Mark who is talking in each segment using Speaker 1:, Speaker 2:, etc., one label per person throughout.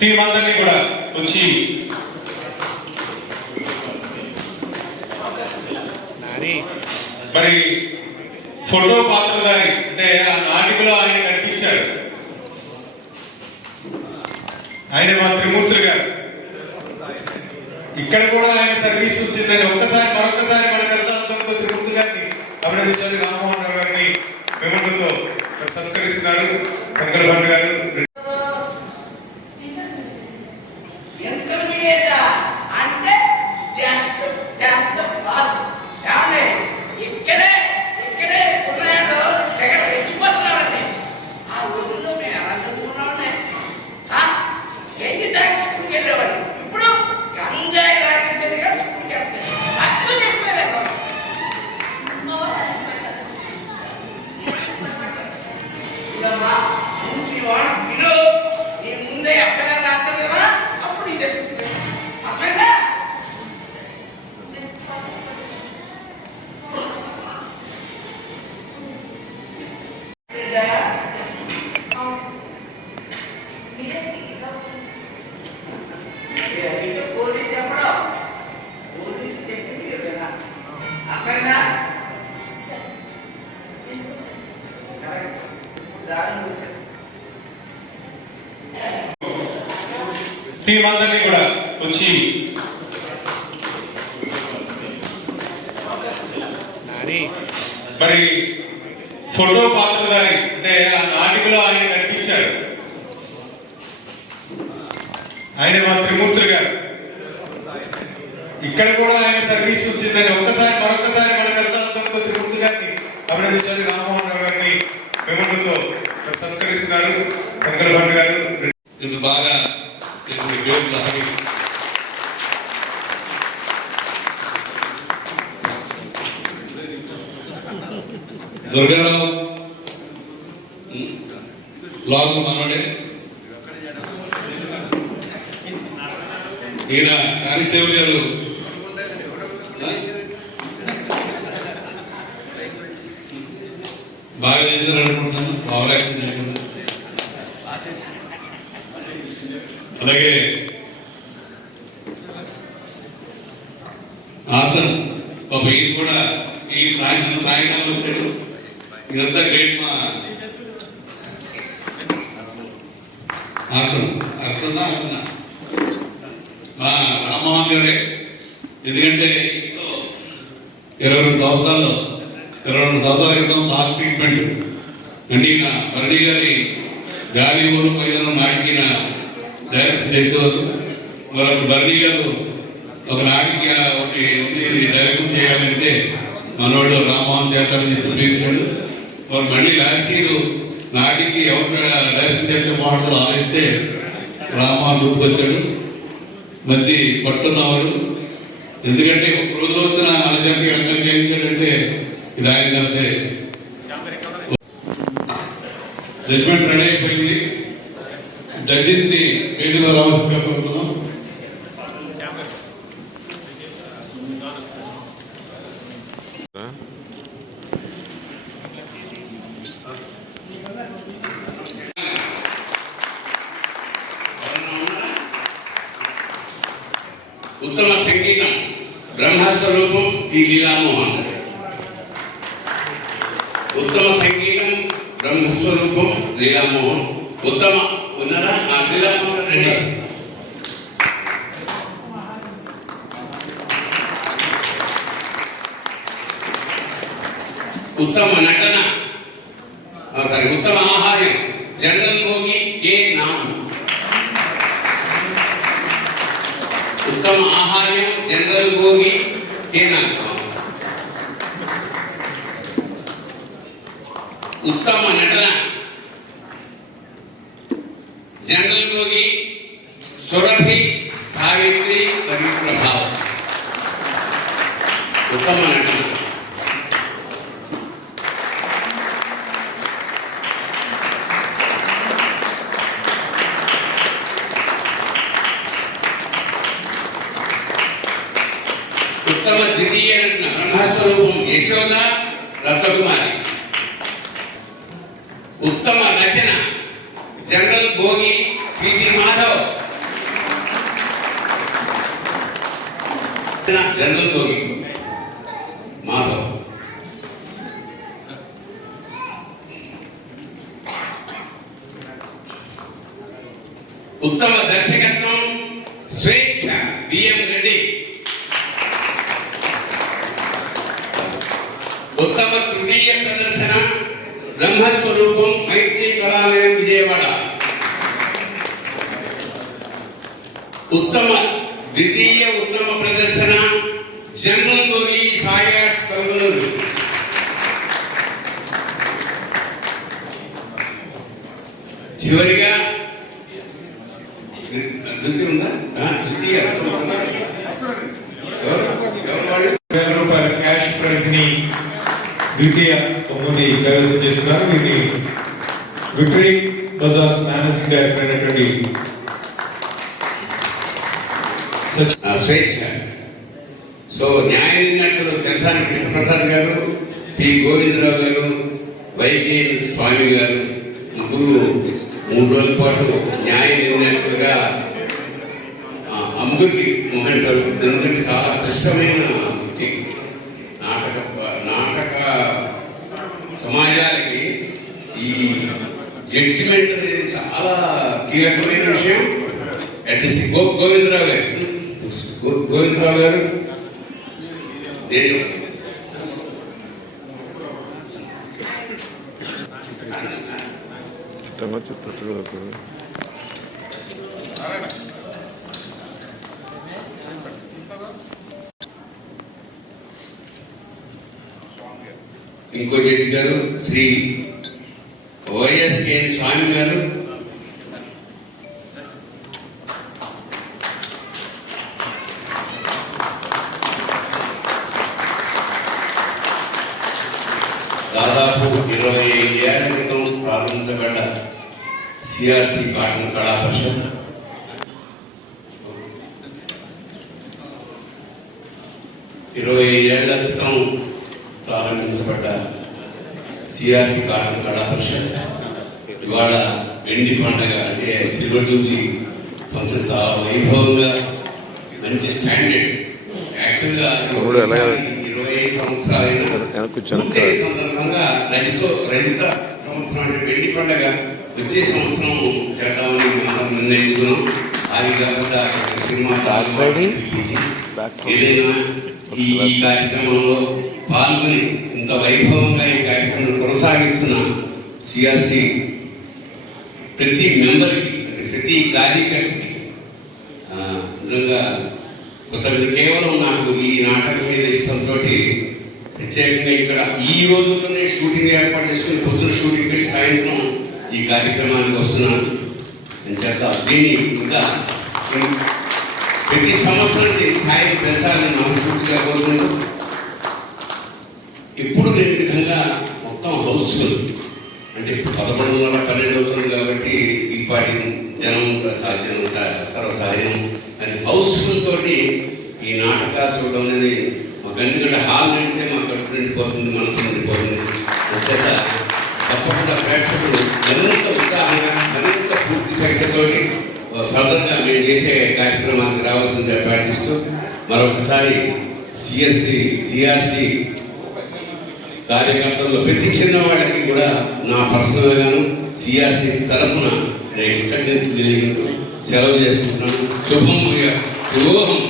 Speaker 1: Team అందరినీ కూడా వచ్చి మరి ఫోటో పాత్రధారి అంటే ఆ నాటికలో ఆయన కనిపించాడు ఆయన మా త్రిమూర్తులు గారు. ఇక్కడ కూడా ఆయన సర్వీస్ వచ్చిందండి. ఒక్కసారి మరొక్కసారి మన కరతాలతో త్రిమూర్తి గారిని అభినందించాలి. రామ్మోహన్ రావు గారిని మెమోటోతో సత్కరిస్తున్నారు. గారు టీం అందరినీ కూడా వచ్చి మరి ఫోటో పాత్రధారి అంటే ఆ నాటికలో ఆయన కనిపించాడు ఆయన మా త్రిమూర్తులు గారు. ఇక్కడ కూడా ఆయన సర్వీస్ వచ్చిందండి. ఒక్కసారి మరొక్కసారి మన కరతాలతో త్రిమూర్తి గారిని అభినందించాలి రామ్మోహన్ రావు గారిని మెమోటోతో సత్కరిస్తున్నారు. భరణ్ గారు.
Speaker 2: ఇంత బాగా దుర్గారావు. లోకల్ మనోడే ఈయన కానిస్టేబుల్ గారు. బాగా చేశారు అనుకుంటున్నాను. యాక్షన్ చేయకుండా. అలాగే ఆసన్ పాప ఈయన కూడా ఈ సాయంత్రం సాయంకాలం వచ్చాడు. ఇదంతా గ్రేట్ మా అర్థం అర్సనా అర్సనా మా రామ్మోహన్ గారే. ఎందుకంటే ఇంట్లో ఇరవై రెండు సంవత్సరాలు ఇరవై రెండు సంవత్సరాల క్రితం సాఫ్ట్ ట్రీట్మెంట్ అంటే ఈయన భరణి గారి గాలి ఊరు పైన నాటికిన డైరెక్షన్ చేసేవారు. మరి బర్ణి గారు ఒక నాటికి ఒకటి ఉంది డైరెక్షన్ చేయాలంటే మనవాడు రామ్మోహన్ చేస్తాడని చెప్పి మరి మళ్ళీ లాస్ట్ నాటికి ఎవరు డైరెక్షన్ చేస్తే మాటలు ఆలోచిస్తే రామ్మోహన్ గుర్తుకొచ్చాడు. మంచి పట్టున్నవాడు. ఎందుకంటే ఒక రోజు వచ్చిన అలజడికి రంగం చేయించాడంటే ఇది ఆయన కనుకే జడ్జిమెంట్ రెడీ అయిపోయింది. జడ్జిస్ని వేదిలో రావాల్సిందిగా కోరుతున్నాం
Speaker 3: ఉత్తమ సంగీతం బ్రహ్మస్వరూపం పి లీలామోహన్ ఉత్తమ సంగీతం బ్రహ్మస్వరూపం లీలామోహన్ ఉత్తమ ఉన్నారా ఆ లీలామోహన్ రెడ్డి ఉత్తమ నటన సారీ ఉత్తమ ఆహార్యం జనరల్ భోగి కే నాము ఉత్తమ ఆహార్యం జనరల్ భోగి కేనాంకం ఉత్తమ నటన జనరల్ భోగి సురభి సావిత్రి మరియు ప్రభావం ఉత్తమ యశోద రత్నకుమారి. ఉత్తమ రచన general Bhogi PT Madhav. General Bhogi Madhav. ఉత్తమ దర్శకత్వం బ్రహ్మస్వరూపం మైత్రి కళాలయం విజయవాడ. ఉత్తమ ద్వితీయ ఉత్తమ ప్రదర్శన జనరల్ గోలి సాయి ఆర్ట్స్ కలుగులూరు చివరిగా ద్వితీయ ఉందా? ద్వితీయ. ఎవరు? ఎవరు వాళ్ళు?
Speaker 1: వేల రూపాయల క్యాష్ ప్రైజ్ని ద్వితీయ కైవసం చేస్తున్నారు వీరిని విక్టరీ బజార్స్ మేనేజింగ్ డైరెక్టర్ అయినటువంటి
Speaker 3: స్వేచ్ఛ. సో న్యాయ నిర్ణయాలు చలసాని కృష్ణప్రసాద్ గారు? పి గోవిందరావు గారు వైకే స్వామి గారు. ముగ్గురు మూడు రోజుల పాటు న్యాయ నిర్ణయాలుగా ఆ, ఆ ముగ్గురికి మొమెంటాలు ఎందుకంటే చాలా క్లిష్టమైన వృత్తి నాటక నాటక సమాజానికి ఈ జడ్జిమెంట్ అనేది చాలా కీలకమైన విషయం. అట్ ది గో గోవిందరావు గారు. గోవిందరావు గారు నేను ఇంకో జడ్జి గారు శ్రీ వైఎస్కే స్వామి గారు. దాదాపు ఇరవై ఐదు ఏళ్ళ క్రితం ప్రారంభించబడ్డ సిఆర్సి కాటన్ కళా పరిషత్. ఇరవై ఐదేళ్ళ క్రితం ప్రారంభించబడ్డ సిఆర్సి కాటన్ కళా పరిషత్. ఇవాళ వెండి పండగ అంటే సిల్వర్ జూబ్లీ ఫంక్షన్ చాలా వైభవంగా మంచి స్టాండర్డ్ యాక్చువల్గా? ఇరవై ఐదు సంవత్సరాలైన సందర్భంగా రజిత రజిత సంవత్సరం అంటే వెండి పండగ వచ్చే సంవత్సరం చేద్దామని మనం నిర్ణయించుకున్నాం. అది కాకుండా సినిమా ఏదైనా ఈ కార్యక్రమంలో పాల్గొని ఇంత వైభవంగా ఈ కార్యక్రమం కొనసాగిస్తున్న సిఆర్సి ప్రతి మెంబర్కి ప్రతి కార్యకర్తకి నిజంగా కొత్త కేవలం నాకు ఈ నాటకం మీద ఇష్టంతో ప్రత్యేకంగా ఇక్కడ ఈ రోజుల్లోనే షూటింగ్ ఏర్పాటు చేసుకుని పొద్దున షూటింగ్ వెళ్ళి సాయంత్రం ఈ కార్యక్రమానికి వస్తున్నాను. అని చేత దీన్ని ఇంకా ప్రతి సంవత్సరం దీని స్థాయిని పెంచాలని మనస్ఫూర్తిగా కోరుకుంటూ ఎప్పుడు లేని విధంగా మొత్తం హౌస్ఫుల్ అంటే పదకొండున్నర పన్నెండు అవుతుంది కాబట్టి ఈ పాటి జనం సాధ్యం సర్వసాధ్యం అని హౌస్ఫుల్ తోటి ఈ నాటకాలు చూడడం అనేది మాకు ఎందుకంటే హాల్ నడితే మా కడుపు నిండిపోతుంది మనసు నిండిపోతుంది. అంచేత తప్పకుండా ప్రేక్షకులు మరింత ఉత్సాహంగా మరింత పూర్తి సంఖ్యతోటి ఫర్దర్గా మేము చేసే కార్యక్రమానికి రావాల్సిందే ప్రార్థిస్తూ మరొకసారి సిఎస్సి సిఆర్సి కార్యకర్తల్లో ప్రతి చిన్న వాళ్ళకి కూడా నా పర్సనల్గాను సిఆర్సి తరఫున నేను కృతజ్ఞతలు తెలియకుంటూ సెలవు చేసుకుంటున్నాను. శుభం శుభోహం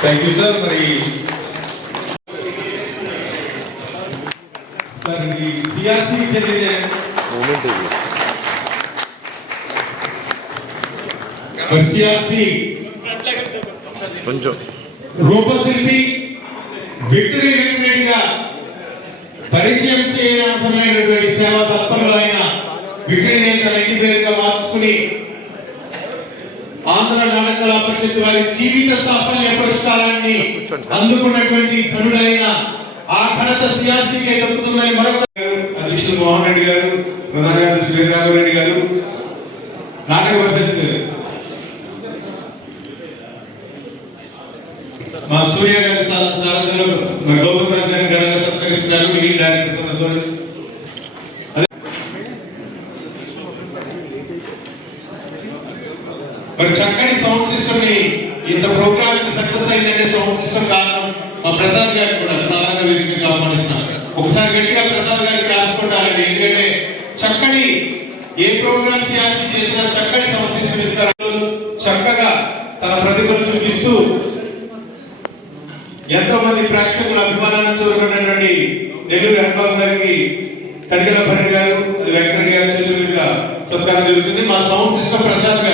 Speaker 1: థ్యాంక్ యూ సార్ మరి సార్ ఇది సిఆర్సి చెందిన
Speaker 4: కొంచెం.
Speaker 1: రూపశిల్పి విక్టరీ వెంకటరెడ్డిగా పరిచయం చేయని అవసరమైనటువంటి సేవా తత్పరులు ఆయన విక్టరీ నేతల ఇంటి పేరుగా మార్చుకుని ఆంధ్ర నాటకళా పరిషత్ వారి జీవిత సాఫల్య పురస్కారాన్ని అందుకున్నటువంటి ఘనుడైన ఆ ఘనత సిఆర్సీకే దక్కుతుందని మరొక అధ్యక్షులు మోహన్ రెడ్డి గారు ప్రధాన కార్యదర్శి వీరరాఘవరెడ్డి గారు నాటక పరిషత్ మా సూర్య గారి సారథ్యంలో మరి గౌతమ్ రాజు గారిని ఘనంగా సత్కరిస్తున్నారు మిగిలిన డైరెక్టర్స్ మరి చక్కని సౌండ్ సిస్టమ్ని ఇంత ప్రోగ్రామ్ ఇంత సక్సెస్ అయిందంటే సౌండ్ సిస్టమ్ కారణం మా ప్రసాద్ గారిని కూడా సాధారణ వేదిక ఆహ్వానిస్తున్నాను. ఒకసారి గట్టిగా ప్రసాద్ గారికి రాసుకుంటారండి ఎందుకంటే చక్కటి ఏ ప్రోగ్రామ్స్ యాక్సెస్ చేసినా చక్కటి సౌండ్ సిస్టమ్ ఇస్తారు. చక్కగా తన ప్రతిభను చూపిస్తూ ఎంతో మంది ప్రేక్షకుల అభిమానాన్ని చూరుకున్నటువంటి నెల్లూరు హరిబాబు గారికి కనికల భరణి గారు అది వెంకటరెడ్డి గారి చేతుల మీదుగా సత్కారం జరుగుతుంది. మా సౌండ్ సిస్టమ్ ప్రసాద్